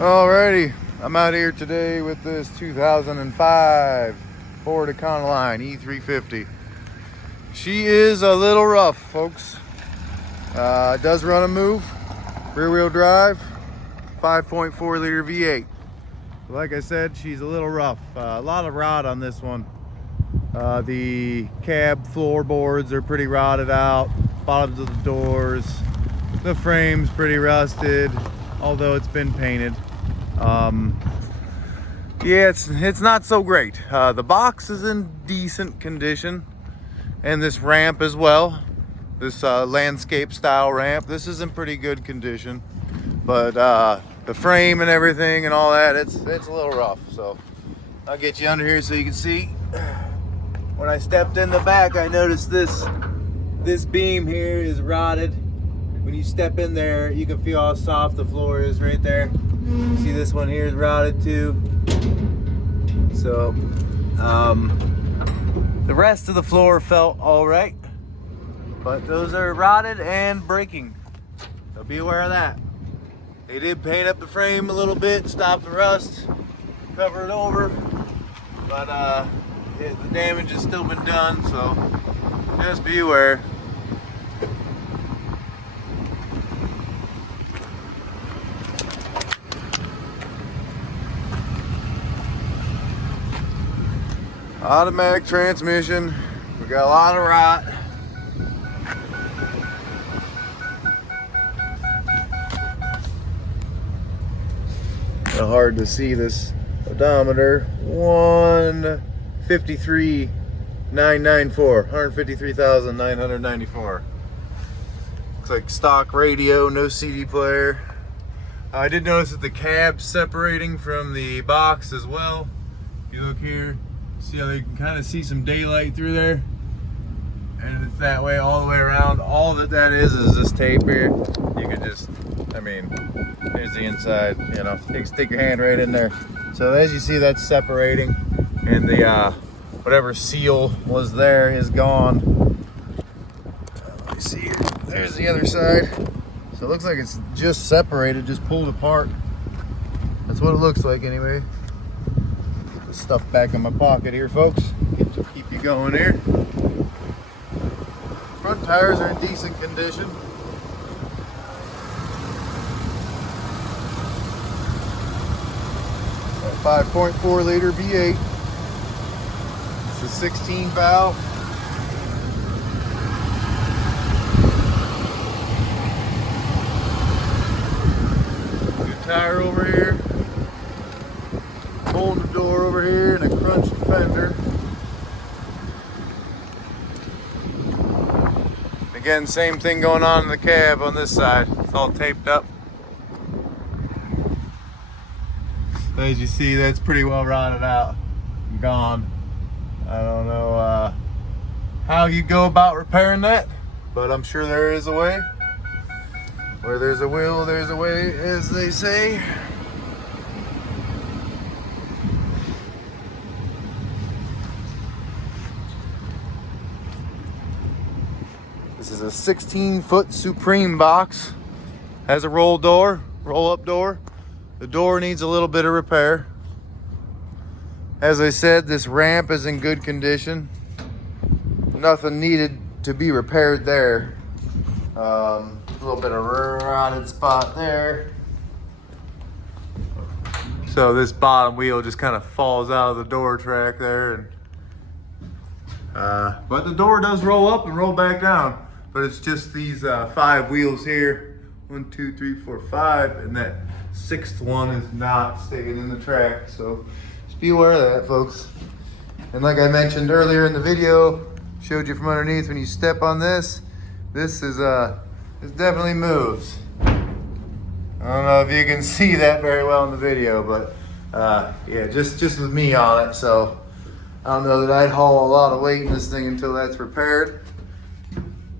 Alrighty, I'm out here today with this 2005 Ford Econoline E-350. She is a little rough, folks. It does run and move, rear wheel drive, 5.4 liter V8. Like I said, she's a little rough. A lot of rot on this one. The cab floorboards are pretty rotted out, bottoms of the doors, the frame's pretty rusted, although it's been painted. Yeah, it's not so great. The box is in decent condition, and this ramp as well, this landscape style ramp, this is in pretty good condition, but the frame and everything and all that, it's a little rough. So I'll get you under here so you can see. When I stepped in the back, I noticed this beam here is rotted. When you step in there, you can feel how soft the floor is right there. See, this one here is rotted too. So the rest of the floor felt all right, but those are rotted and breaking, so be aware of that. They did paint up the frame a little bit, stop the rust, cover it over, but the damage has still been done, so just be aware. Automatic transmission. We got a lot of rot. Kind of hard to see this odometer. 153,994. 153,994. Looks like stock radio, no CD player. I did notice that the cab's separating from the box as well. If you look here, see how you can kind of see some daylight through there, and it's that way all the way around. All that is this tape here. You can just, I mean, here's the inside, you know, you can stick your hand right in there. So as you see, that's separating, and the whatever seal was there is gone. Let me see here. There's the other side. So it looks like it's just separated, just pulled apart. That's what it looks like anyway. Stuff back in my pocket here, folks. Keep you going here. Front tires are in decent condition. A 5.4 liter V8. It's a 16 valve. Good tire over here. Hole in the door over here and a crunched fender. Again, same thing going on in the cab on this side. It's all taped up. As you see, that's pretty well rotted out and gone. I don't know how you go about repairing that, but I'm sure there is a way. Where there's a will, there's a way, as they say. This is a 16-foot Supreme box. Has a roll-up door. The door needs a little bit of repair. As I said, this ramp is in good condition. Nothing needed to be repaired there. A little bit of rotted spot there. So this bottom wheel just kind of falls out of the door track there. But the door does roll up and roll back down. But it's just these 5 wheels here. 1, 2, 3, 4, 5, and that 6th one is not staying in the track. So just be aware of that, folks. And like I mentioned earlier in the video, showed you from underneath, when you step on this, this definitely moves. I don't know if you can see that very well in the video, but yeah, just with me on it. So I don't know that I'd haul a lot of weight in this thing until that's repaired.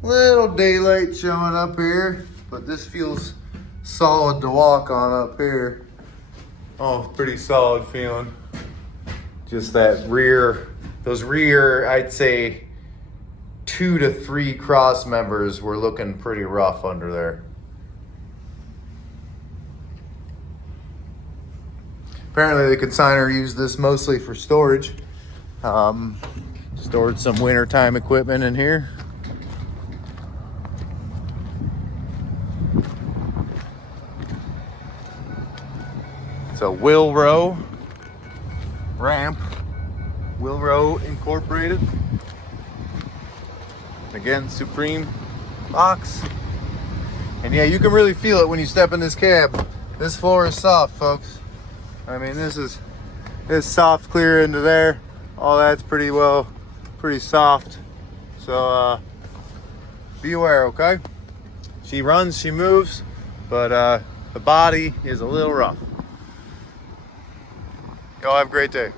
Little daylight showing up here, but this feels solid to walk on up here. Oh, pretty solid feeling. Just that those rear, I'd say 2 to 3 cross members were looking pretty rough under there. Apparently the consignor used this mostly for storage. Stored some wintertime equipment in here. It's a wheel row ramp, wheel row incorporated. Again, Supreme box. And yeah, you can really feel it when you step in this cab. This floor is soft, folks. I mean, this soft clear into there. All that's pretty soft. So be aware, okay? She runs, she moves, but the body is a little rough. Y'all have a great day.